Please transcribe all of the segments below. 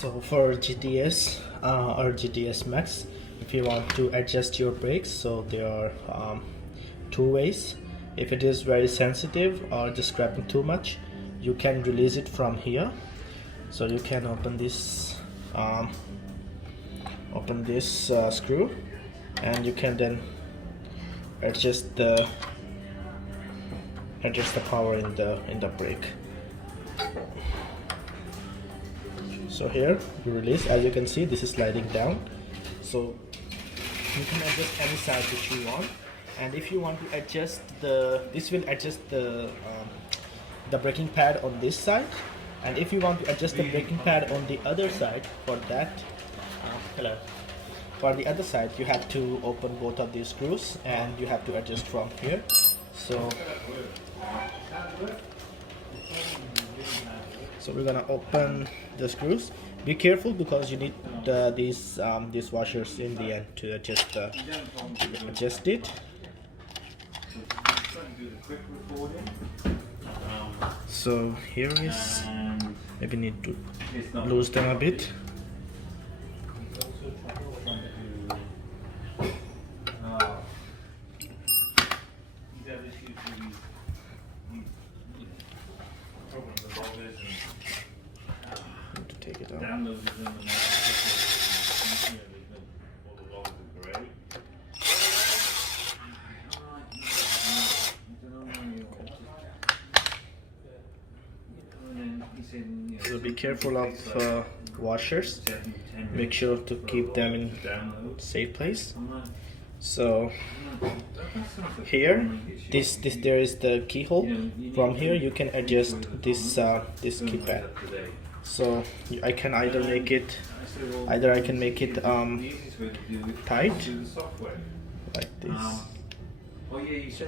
So for GTS or GTS Max, if you want to adjust your brakes, so there are two ways. If it is very sensitive or just grabbing too much, you can release it from here. So you can open this screw, and you can then adjust the power in the brake. So here you release, as you can see, this is sliding down, so you can adjust any side which you want. And if you want to adjust this will adjust the braking pad on this side, and if you want to adjust the braking pad on the other side, for the other side you have to open both of these screws and you have to adjust from here. So we're gonna open the screws. Be careful because you need these washers in the end to adjust it. So here is, maybe need to loosen them a bit. To take it out. So be careful of washers. Make sure to keep them in safe place. So here, there is the keyhole. From here you can adjust this keypad. So I can either make it tight like this.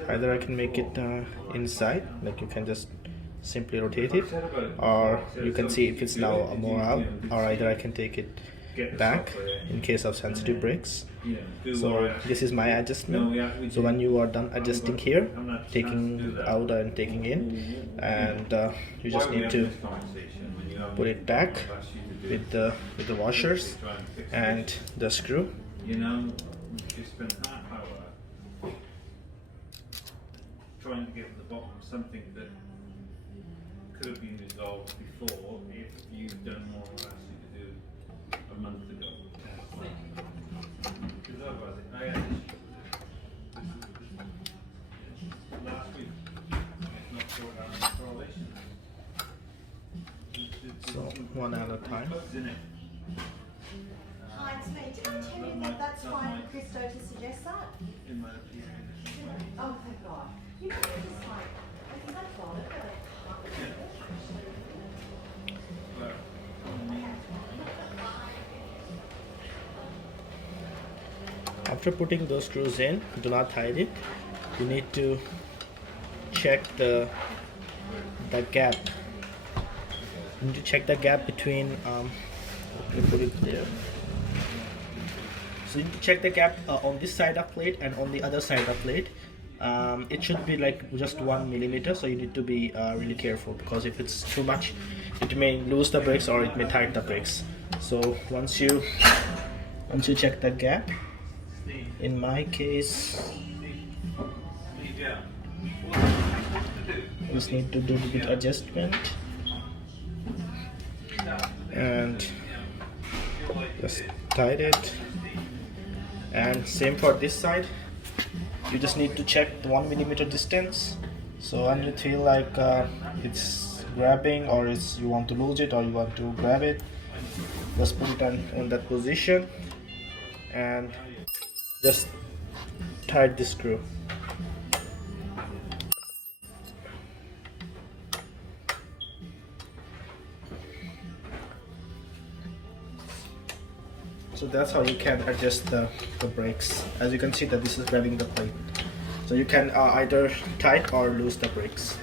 Either I can make it inside, like you can just simply rotate it, or you can see if it's now more out, or either I can take it back in case of sensitive brakes. So this is my adjustment. So when you are done adjusting here, taking out and taking in, and you just need to put it back with the washers and the screw. Trying to get to the bottom of something that could have been resolved before if you've done more or less you could do a month ago. Because otherwise, I had last week. It's not short out correlation. So one at a time. Hi, it's me. Did I tell you that that's why Christo to suggest that? In my opinion. Oh, thank God. You know, it's like, I think I've got it, but I can't. After putting those screws in, do not hide it. You need to check the gap. You need to check the gap between. Let me put it there. So you need to check the gap on this side of plate and on the other side of plate. It should be like just 1 millimeter, so you need to be really careful, because if it's too much, it may lose the brakes or it may tighten the brakes. So once you check the gap, in my case, you just need to do a bit adjustment and just tight it. And same for this side. You just need to check the 1 millimeter distance. So when you feel like it's grabbing, or you want to lose it, or you want to grab it, just put it in that position and just tight the screw. So that's how you can adjust the brakes. As you can see that this is grabbing the plate. So you can either tight or loose the brakes.